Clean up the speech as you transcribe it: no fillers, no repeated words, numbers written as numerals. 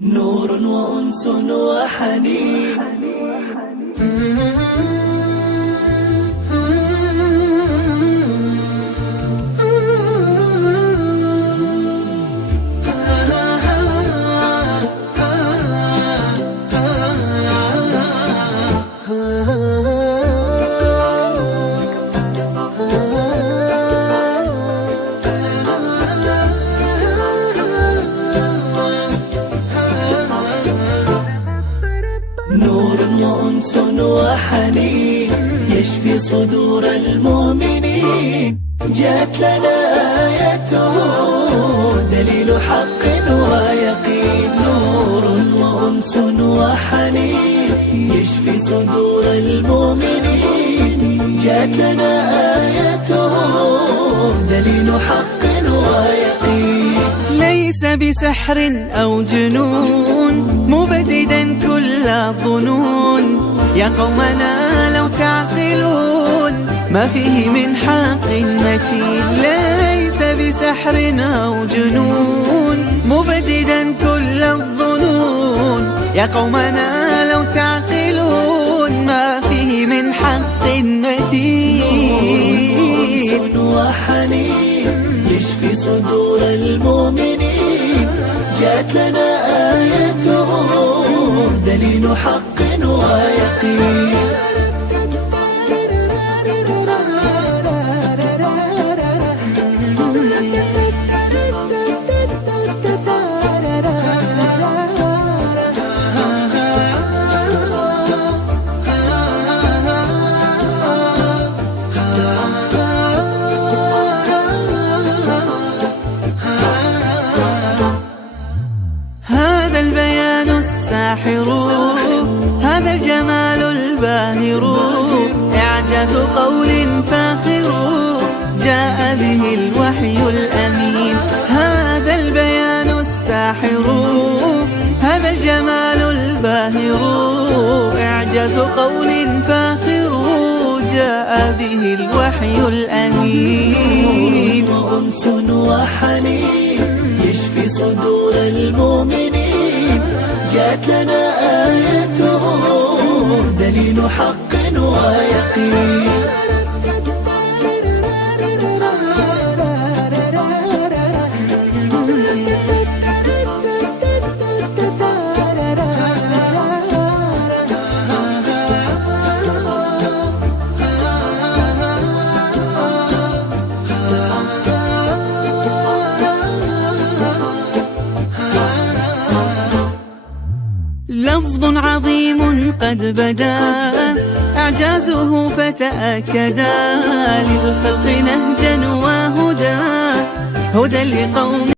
نور وأنس وحنين. نور وأنس وحنين يشفي صدور المؤمنين. جاءت لنا آيته دليل حق ويقين. نور وأنس وحنين يشفي صدور المؤمنين. جاءت لنا آيته دليل حق ويقين. ليس بسحر أو جنون مبددا كل الظنون. يا قومنا لو تعقلون ما فيه من حق متين. ليس بسحر أو جنون مبددا كل الظنون. يا قومنا لو تعقلون ما فيه من حق متين. نور وحنين يشفي صدور المؤمنين. جاءت لنا آيته دليل حق ويقين. هذا البيان الساحر، هذا الجمال الباهر، إعجاز قول فاخر جاء به الوحي الأمين. هذا البيان الساحر، هذا الجمال الباهر، إعجاز قول فاخر جاء به الوحي الأمين. وأنس وحنين يشفي صدور المؤمنين. جاءت لنا آيته دليل حق ويقين. لفظ عظيم قد بدا إعجازه فتأكدا. للخلق نهجا وهدى، هدى لقوم